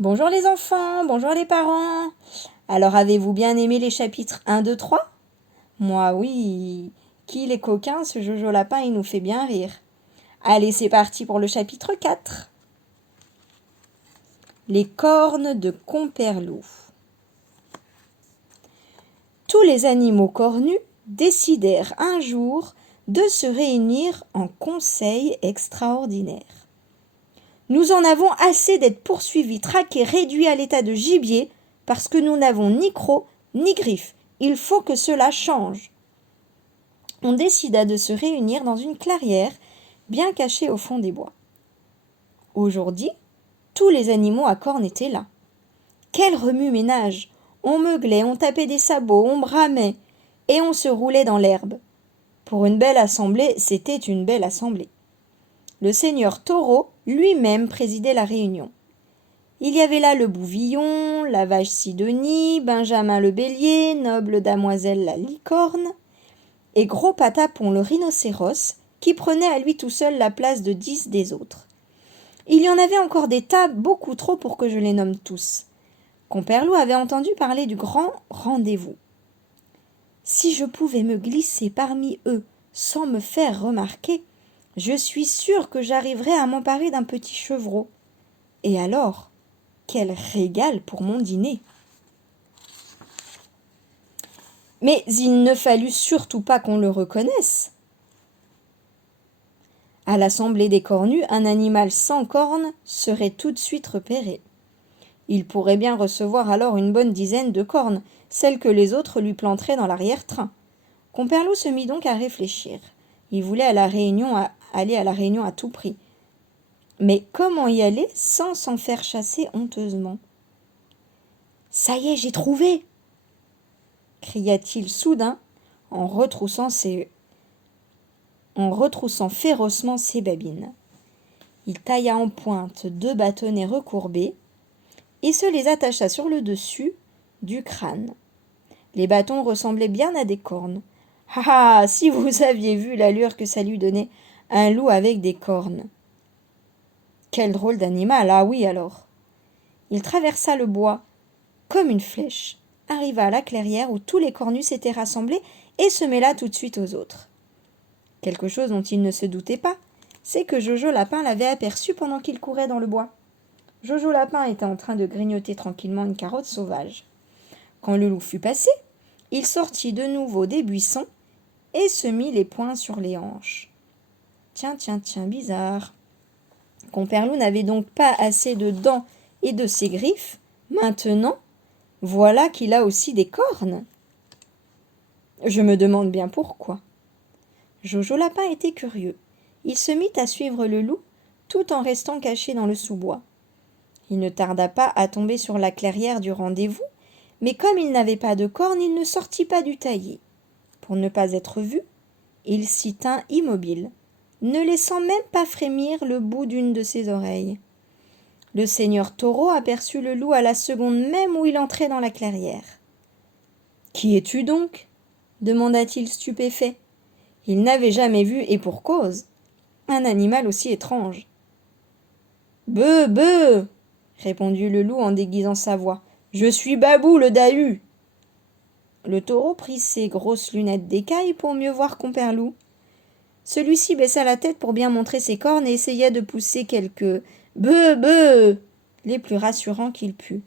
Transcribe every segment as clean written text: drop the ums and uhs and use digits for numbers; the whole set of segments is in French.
Bonjour les enfants, bonjour les parents. Alors avez-vous bien aimé les chapitres 1, 2, 3? Moi oui. Qu'il est coquin ce Jojo Lapin, il nous fait bien rire. Allez, c'est parti pour le chapitre 4. Les cornes de Comperlou. Tous les animaux cornus décidèrent un jour de se réunir en conseil extraordinaire. Nous en avons assez d'être poursuivis, traqués, réduits à l'état de gibier, parce que nous n'avons ni crocs ni griffes. Il faut que cela change. On décida de se réunir dans une clairière bien cachée au fond des bois. Aujourd'hui, tous les animaux à cornes étaient là. Quel remue-ménage! On meuglait, on tapait des sabots, on bramait, et on se roulait dans l'herbe. Pour une belle assemblée, c'était une belle assemblée. Le seigneur Taureau lui-même présidait la réunion. Il y avait là le Bouvillon, la vache Sidonie, Benjamin le Bélier, noble damoiselle la Licorne, et Gros Patapon le Rhinocéros, qui prenait à lui tout seul la place de 10 des autres. Il y en avait encore des tas, beaucoup trop pour que je les nomme tous. Comperlou avait entendu parler du grand rendez-vous. Si je pouvais me glisser parmi eux sans me faire remarquer, je suis sûre que j'arriverais à m'emparer d'un petit chevreau. Et alors, quel régal pour mon dîner! Mais il ne fallut surtout pas qu'on le reconnaisse. À l'assemblée des cornus, un animal sans cornes serait tout de suite repéré. Il pourrait bien recevoir alors une bonne dizaine de cornes, celles que les autres lui planteraient dans l'arrière-train. Comperlou se mit donc à réfléchir. Il voulait aller à la réunion à tout prix. Mais comment y aller sans s'en faire chasser honteusement? « Ça y est, j'ai trouvé !» cria-t-il soudain en retroussant férocement ses babines. Il tailla en pointe 2 bâtonnets recourbés et se les attacha sur le dessus du crâne. Les bâtons ressemblaient bien à des cornes. Ah ah, si vous aviez vu l'allure que ça lui donnait, un loup avec des cornes. Quel drôle d'animal, ah oui alors. Il traversa le bois comme une flèche, arriva à la clairière où tous les cornus s'étaient rassemblés et se mêla tout de suite aux autres. Quelque chose dont il ne se doutait pas, c'est que Jojo Lapin l'avait aperçu pendant qu'il courait dans le bois. Jojo Lapin était en train de grignoter tranquillement une carotte sauvage. Quand le loup fut passé, il sortit de nouveau des buissons et se mit les poings sur les hanches. Tiens, tiens, tiens, bizarre. Comperlou n'avait donc pas assez de dents et de ses griffes. Maintenant, voilà qu'il a aussi des cornes. Je me demande bien pourquoi. Jojo Lapin était curieux. Il se mit à suivre le loup tout en restant caché dans le sous-bois. Il ne tarda pas à tomber sur la clairière du rendez-vous, mais comme il n'avait pas de cornes, il ne sortit pas du taillis. Pour ne pas être vu, il s'y tint immobile, ne laissant même pas frémir le bout d'une de ses oreilles. Le seigneur Taureau aperçut le loup à la seconde même où il entrait dans la clairière. « Qui es-tu donc » demanda-t-il stupéfait. Il n'avait jamais vu, et pour cause, un animal aussi étrange. « Beuh, beuh » répondit le loup en déguisant sa voix. « Je suis Babou le Dahu !» Le taureau prit ses grosses lunettes d'écaille pour mieux voir Comperlou. Celui-ci baissa la tête pour bien montrer ses cornes et essaya de pousser quelques « beuh, beuh » les plus rassurants qu'il put.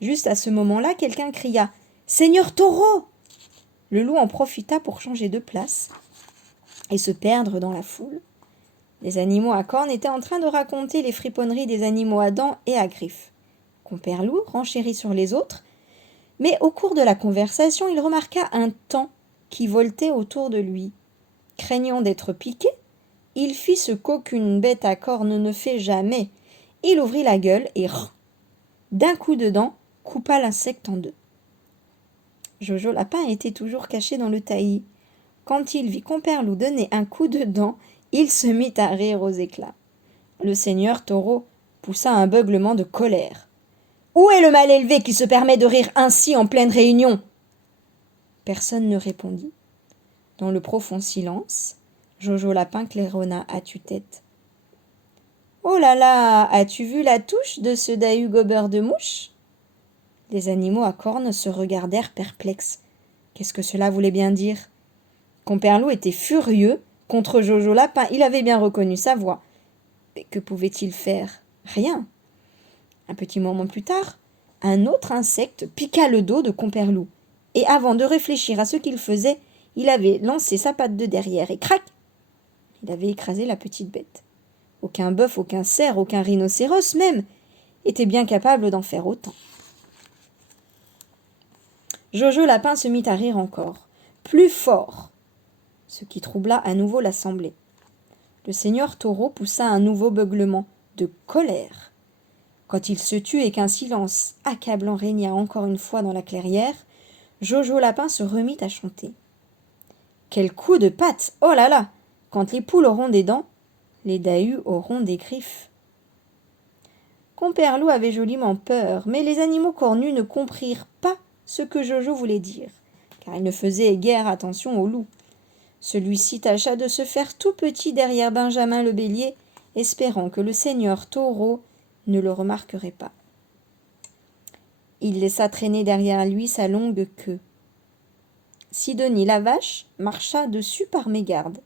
Juste à ce moment-là, quelqu'un cria « Seigneur Taureau !» Le loup en profita pour changer de place et se perdre dans la foule. Les animaux à cornes étaient en train de raconter les friponneries des animaux à dents et à griffes. Comperlou renchérit sur les autres, mais au cours de la conversation, il remarqua un taon qui voltait autour de lui. Craignant d'être piqué, il fit ce qu'aucune bête à cornes ne fait jamais. Il ouvrit la gueule et, d'un coup de dent, coupa l'insecte en deux. Jojo Lapin était toujours caché dans le taillis. Quand il vit Comperlou donner un coup de dent, il se mit à rire aux éclats. Le seigneur Taureau poussa un beuglement de colère. « Où est le mal élevé qui se permet de rire ainsi en pleine réunion ?» Personne ne répondit. Dans le profond silence, Jojo Lapin claironna à tue-tête. « Oh là là, as-tu vu la touche de ce Dahu gobeur de mouche ?» Les animaux à cornes se regardèrent perplexes. Qu'est-ce que cela voulait bien dire? Compère Loup était furieux contre Jojo Lapin. Il avait bien reconnu sa voix. Mais que pouvait-il faire? Rien. Un petit moment plus tard, un autre insecte piqua le dos de Compère Loup. Et avant de réfléchir à ce qu'il faisait, il avait lancé sa patte de derrière et crac! Il avait écrasé la petite bête. Aucun bœuf, aucun cerf, aucun rhinocéros même était bien capable d'en faire autant. Jojo Lapin se mit à rire encore, plus fort, ce qui troubla à nouveau l'assemblée. Le seigneur Taureau poussa un nouveau beuglement, de colère. Quand il se tut et qu'un silence accablant régna encore une fois dans la clairière, Jojo Lapin se remit à chanter. Quel coup de patte! Oh là là! Quand les poules auront des dents, les Dahus auront des griffes. Compère Loup avait joliment peur, mais les animaux cornus ne comprirent pas ce que Jojo voulait dire, car ils ne faisaient guère attention au loup. Celui-ci tâcha de se faire tout petit derrière Benjamin le bélier, espérant que le seigneur Taureau ne le remarquerait pas. Il laissa traîner derrière lui sa longue queue. Sidonie la vache marcha dessus par mégarde.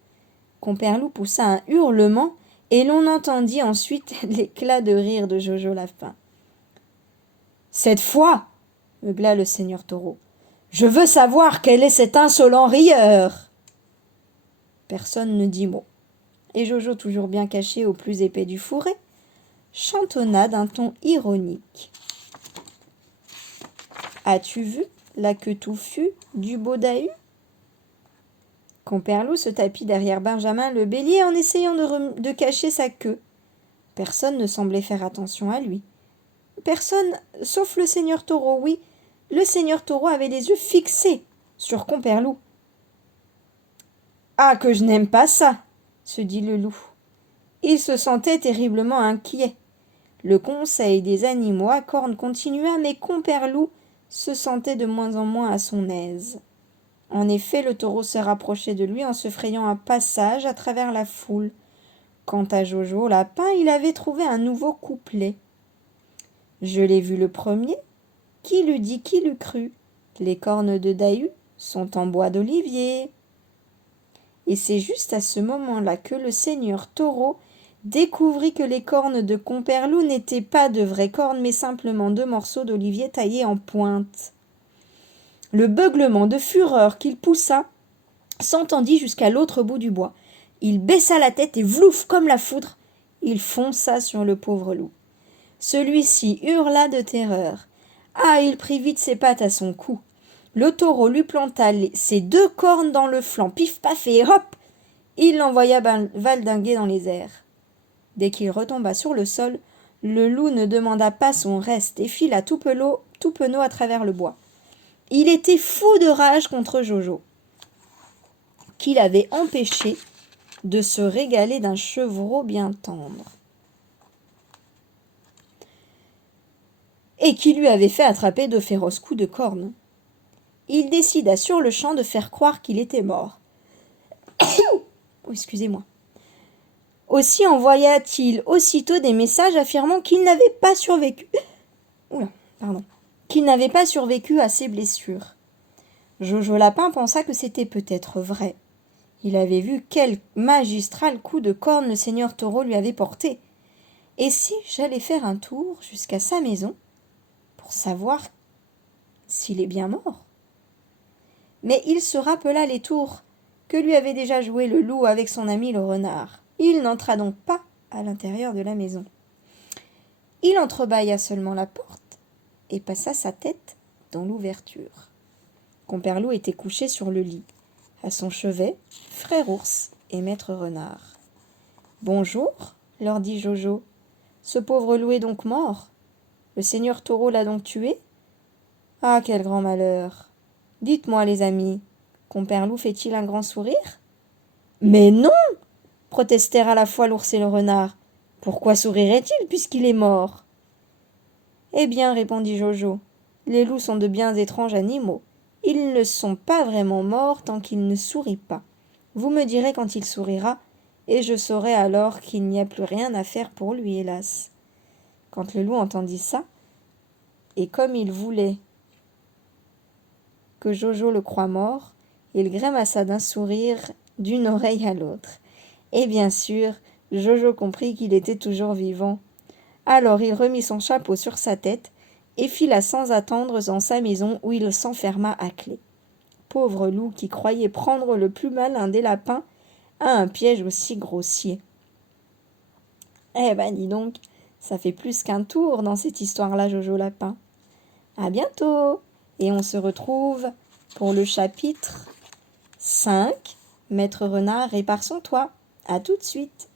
Compère Loup poussa un hurlement et l'on entendit ensuite l'éclat de rire de Jojo Lapin. « Cette fois, meugla le seigneur Taureau, je veux savoir quel est cet insolent rieur !» Personne ne dit mot. Et Jojo, toujours bien caché au plus épais du fourré, chantonna d'un ton ironique. « As-tu vu la queue touffue du beau Dahu ?» Compère Loup se tapit derrière Benjamin le bélier en essayant de cacher sa queue. Personne ne semblait faire attention à lui. Personne, sauf le seigneur Taureau, oui. Le seigneur Taureau avait les yeux fixés sur Compère Loup. « Ah, que je n'aime pas ça !» se dit le loup. Il se sentait terriblement inquiet. Le conseil des animaux à cornes continua, mais Compère Loup se sentait de moins en moins à son aise. En effet, le taureau se rapprochait de lui en se frayant un passage à travers la foule. Quant à Jojo Lapin, il avait trouvé un nouveau couplet. « Je l'ai vu le premier, qui l'eût dit, qui l'eût cru, les cornes de Dahu sont en bois d'olivier. » Et c'est juste à ce moment-là que le seigneur Taureau découvrit que les cornes de Compère Loup n'étaient pas de vraies cornes, mais simplement 2 morceaux d'olivier taillés en pointe. Le beuglement de fureur qu'il poussa s'entendit jusqu'à l'autre bout du bois. Il baissa la tête et vlouf, comme la foudre, il fonça sur le pauvre loup. Celui-ci hurla de terreur. Ah, il prit vite ses pattes à son cou. Le taureau lui planta ses 2 cornes dans le flanc, pif paf et hop, il l'envoya valdinguer dans les airs. Dès qu'il retomba sur le sol, le loup ne demanda pas son reste et fila tout penaud à travers le bois. Il était fou de rage contre Jojo, qui l'avait empêché de se régaler d'un chevreau bien tendre, et qui lui avait fait attraper de féroces coups de corne. Il décida sur le champ de faire croire qu'il était mort. Oh, excusez-moi. Aussi envoya-t-il aussitôt des messages affirmant qu'il n'avait pas survécu. Qu'il n'avait pas survécu à ses blessures. Jojo Lapin pensa que c'était peut-être vrai. Il avait vu quel magistral coup de corne le seigneur Taureau lui avait porté. Et si j'allais faire un tour jusqu'à sa maison pour savoir s'il est bien mort? Mais il se rappela les tours que lui avait déjà joué le loup avec son ami le renard. Il n'entra donc pas à l'intérieur de la maison. Il entrebâilla seulement la porte et passa sa tête dans l'ouverture. Compère Loup était couché sur le lit. À son chevet, Frère Ours et Maître Renard. « Bonjour, leur dit Jojo. Ce pauvre loup est donc mort? Le seigneur Taureau l'a donc tué? Ah, quel grand malheur! Dites-moi, les amis, Compère Loup fait-il un grand sourire? » « Mais non !» protestèrent à la fois l'ours et le renard. « Pourquoi sourirait-il puisqu'il est mort ?» Eh bien, répondit Jojo, les loups sont de bien étranges animaux. Ils ne sont pas vraiment morts tant qu'il ne sourit pas. Vous me direz quand il sourira, et je saurai alors qu'il n'y a plus rien à faire pour lui, hélas. » Quand le loup entendit ça, et comme il voulait que Jojo le croie mort, il grimacera d'un sourire d'une oreille à l'autre. Et bien sûr, Jojo comprit qu'il était toujours vivant. Alors il remit son chapeau sur sa tête et fila sans attendre dans sa maison où il s'enferma à clé. Pauvre loup qui croyait prendre le plus malin des lapins à un piège aussi grossier. Eh ben dis donc, ça fait plus qu'un tour dans cette histoire-là, Jojo Lapin. À bientôt! Et on se retrouve pour le chapitre 5, Maître Renard répare son toit. À tout de suite!